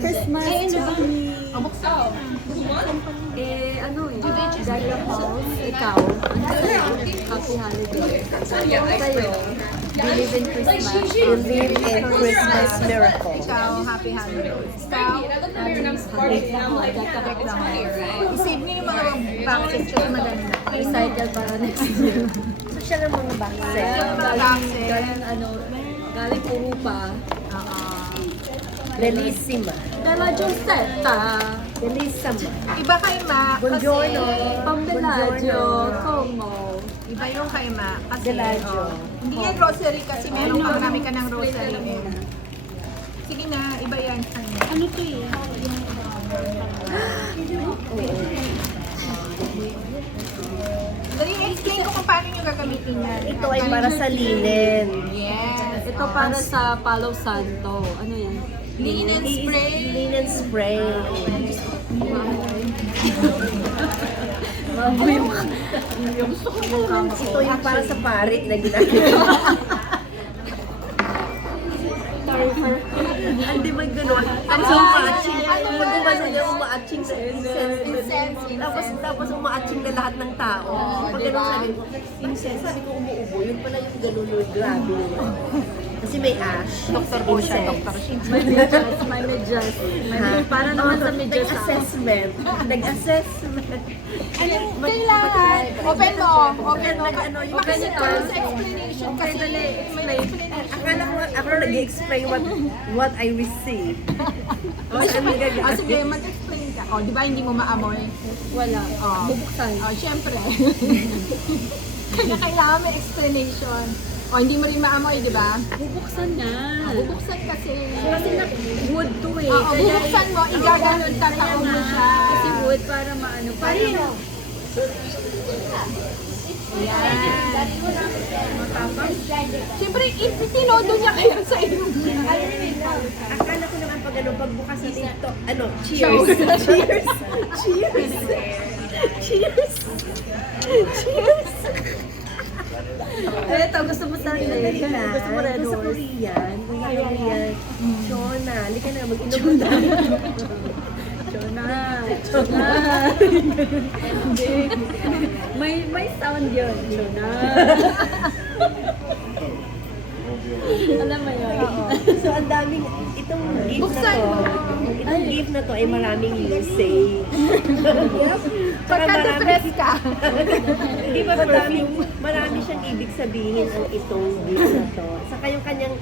Christmas tree. Ano eh, Gaia Falls, ikaw. Happy holiday. Sa'yo, believe in Christmas. Believe in Christmas miracle. Ikaw, happy holidays. Ikaw, isave niyo yung mga boxes kasi maganda. Recycle para next year. So siya ng mga boxes. Galing Europa. Bellissima. Della Giuseppe. Bellissima. Iba kay Ma, Buongiorno. Pambelaggio. Como. iba yung kay Ma. Kasi, Bellagio. hindi yan rosary kasi meron pa marami ka ng rosary. Sige na, iba yan. Ano to eh? Dali, explain ko kung paano nyo gagamitin yan. Ito ay para sa linen. Yes. Ito para sa Palo Santo. Ano yan? Linen spray. Linen spray. Ito yung para sa parit na ginagawa. Hindi ba gano'n? Tapos umaaching. Pag umano niya, umaaching sa incense. Tapos umaaching na lahat ng tao. Pag gano'n sabi ko, incense, sabi ko umuubo. Yun pala yung gano'n, grabe. Kasi may ash. Doktor po siya, incense. doktor siya. May medyas. Ha? Para naman sa medyas. Nag-assessment. Nag-assessment. Kailangan. Open mo. Open mo. Yung Open kasi ito sa explanation kasi may explanation. akala ko ako nag-explain what I received. Sige, mag-explain ka. Di ba hindi mo maamoy? Wala. Oh. Bubuksan. Siyempre. Kaya kailangan may explanation. Hindi mo rin maamoy, di ba? Bubuksan na. Bubuksan kasi. Kasi wood to eh. Oo, bubuksan mo, igaganon, tataon mo siya. Kasi wood para maano. Para Siyempre, itinodo niya kayo sa iyo. Akala ko naman pag pagbukas natin ito, cheers. Cheers. Cheers. Cheers. Cheers. Eto, gusto mo sa Dali na. Gusto mo red Sa horse. Korean. Korean. Shona. Halika na, mag-inom na. Chona. Chona. Hindi. May sound yun. Chona. Alam mo yun? So, ang daming, itong gift Buksan na to, mo. itong gift na to ay maraming usage. Tsaka Pagka-depress ka. Di ba marami siyang ibig sabihin ang itong gift na to. Saka yung kanyang